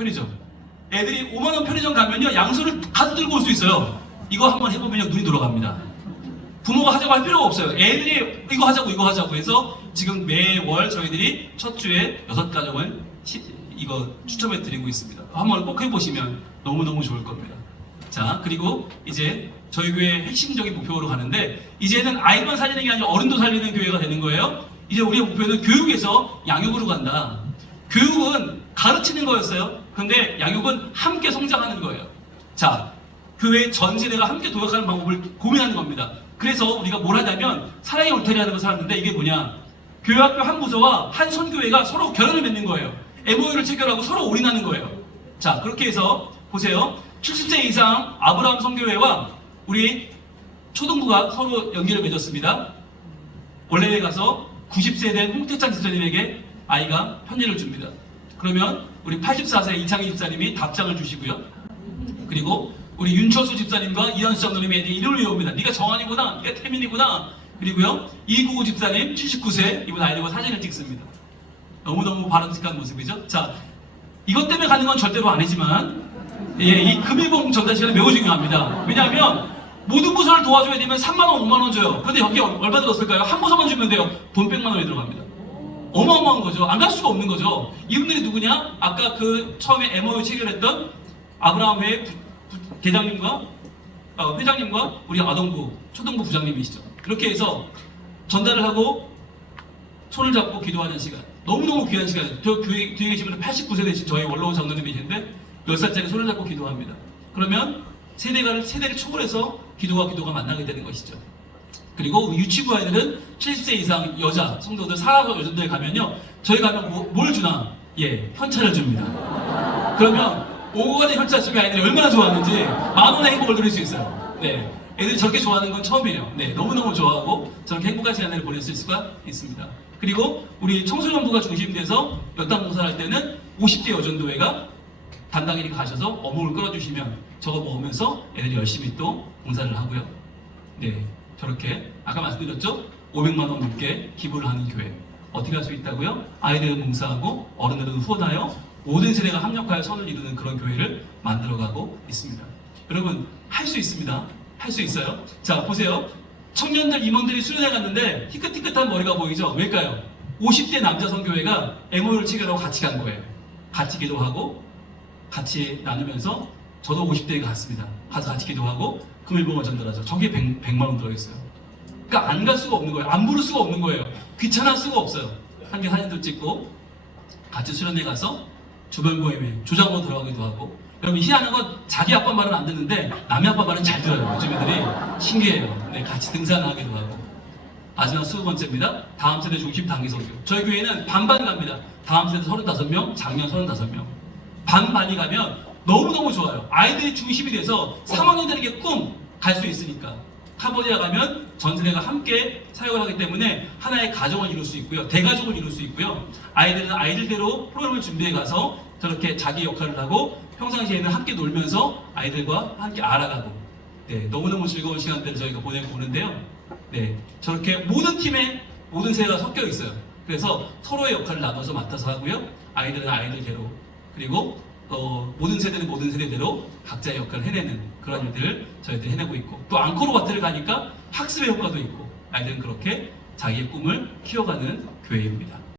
편의점. 애들이 5만 원 편의점 가면요 양손을 가득 들고 올 수 있어요. 이거 한번 해보면요 눈이 돌아갑니다. 부모가 하자고 할 필요가 없어요. 애들이 이거 하자고 이거 하자고 해서 지금 매월 저희들이 첫 주에 여섯 가정을 시- 이거 추첨해 드리고 있습니다. 한번 꼭 해보시면 너무너무 좋을 겁니다. 자 그리고 이제 저희 교회 핵심적인 목표로 가는데 이제는 아이만 살리는 게 아니라 어른도 살리는 교회가 되는 거예요. 이제 우리의 목표는 교육에서 양육으로 간다. 교육은 가르치는 거였어요. 근데 양육은 함께 성장하는 거예요. 자, 교회 전 세대가 함께 도약하는 방법을 고민하는 겁니다. 그래서 우리가 뭘 하냐면 사랑의 울타리라는 것을 하는데 이게 뭐냐? 교회학교 한 부서와 한 선교회가 서로 결연을 맺는 거예요. MOU를 체결하고 서로 올인하는 거예요. 자, 그렇게 해서 보세요. 70세 이상 아브라함 선교회와 우리 초등부가 서로 연계를 맺었습니다. 원래에 가서 90세 된 홍태찬 집사님에게 아이가 편지를 줍니다. 그러면 우리 84세 이창희 집사님이 답장을 주시고요. 그리고 우리 윤철수 집사님과 이현수 애들이 이름을 외웁니다. 네가 정한이구나, 네가 태민이구나. 그리고요 이구구 집사님 79세 이분 아이들과 사진을 찍습니다. 너무너무 바람직한 모습이죠. 자, 이것 때문에 가는 건 절대로 아니지만 예, 이 금일봉 전달 시간이 매우 중요합니다. 왜냐하면 모든 부서를 도와줘야 되면 3만 원, 5만 원 줘요. 근데 여기 얼마 들었을까요? 한 부서만 주면 돼요. 돈 100만 원이 들어갑니다. 어마어마한 거죠. 안 갈 수가 없는 거죠. 이분들이 누구냐? 아까 그 처음에 MOU 체결했던 아브라함 회 부- 부- 계장님과 어, 회장님과 우리 아동부 초등부 부장님이시죠. 그렇게 해서 전달을 하고 손을 잡고 기도하는 시간. 너무너무 귀한 시간이에요. 저 뒤에, 뒤에 분은 89세 되신 저희 원로원 장로님이신데 10살짜리 손을 잡고 기도합니다. 그러면 세대가, 세대를 초월해서 기도와 기도가 만나게 되는 것이죠. 그리고 유치부 아이들은 70세 이상 여자 성도들 사랑하고 여자들 가면요 저희 가면 뭐- 뭘 주나? 예 현찰을 줍니다. 그러면 오고 가는 현찰 쓰면 아이들이 얼마나 좋아하는지 만 원의 행복을 누릴 수 있어요. 네. 애들이 저렇게 좋아하는 건 처음이에요. 네 너무너무 좋아하고 저렇게 행복한 시간을 보낼 수 있을 수가 있습니다. 그리고 우리 청소년부가 중심돼서 연당 봉사를 할 때는 50대 여전도회가 담당인이 가셔서 어묵을 끓여주시면 저거 먹으면서 애들이 열심히 또 봉사를 하고요. 네, 저렇게 아까 말씀드렸죠? 500만 원 넘게 기부를 하는 교회 어떻게 할 수 있다고요? 아이들은 봉사하고 어른들은 후원하여 모든 세대가 합력하여 선을 이루는 그런 교회를 만들어가고 있습니다. 여러분 할 수 있습니다. 할 수 있어요. 자 보세요. 청년들 임원들이 수련회 갔는데 희끗희끗한 머리가 보이죠? 왜일까요? 50대 남자 성교회가 MOU를 체결하고 같이 간 거예요. 같이 기도하고 같이 나누면서 저도 50대에 갔습니다. 가서 같이 기도하고 금일봉을 전달하죠. 저게 100, 100만 원 들어있어요. 그러니까 안 갈 수가 없는 거예요. 안 부를 수가 없는 거예요. 귀찮을 수가 없어요. 한개 사진도 찍고 같이 수련회 가서 주변 모임에 조장으로 들어가기도 하고 여러분 희한한 건 자기 아빠 말은 안 듣는데 남의 아빠 말은 잘 들어요. 요즘 애들이 신기해요. 네, 같이 등산하기도 하고 마지막 스무 번째입니다. 다음 세대 중심 단기 선교. 저희 교회는 반반 갑니다. 다음 세대 35명, 작년 35명. 반반이 가면 너무너무 좋아요. 아이들이 중심이 돼서 3학년들에게 꿈 갈 수 있으니까. 카보디아 가면 전 세대가 함께 사역을 하기 때문에 하나의 가정을 이룰 수 있고요. 대가족을 이룰 수 있고요. 아이들은 아이들대로 프로그램을 준비해 가서 저렇게 자기 역할을 하고 평상시에는 함께 놀면서 아이들과 함께 알아가고 네, 너무너무 즐거운 시간대를 저희가 보내고 오는데요. 네, 저렇게 모든 팀에 모든 세대가 섞여 있어요. 그래서 서로의 역할을 나눠서 맡아서 하고요. 아이들은 아이들대로 그리고 어, 모든 세대는 모든 세대대로 각자의 역할을 해내는 그런 일들을 저희들이 해내고 있고 또 앙코르와트를 가니까 학습의 효과도 있고 아이들은 그렇게 자기의 꿈을 키워가는 교회입니다.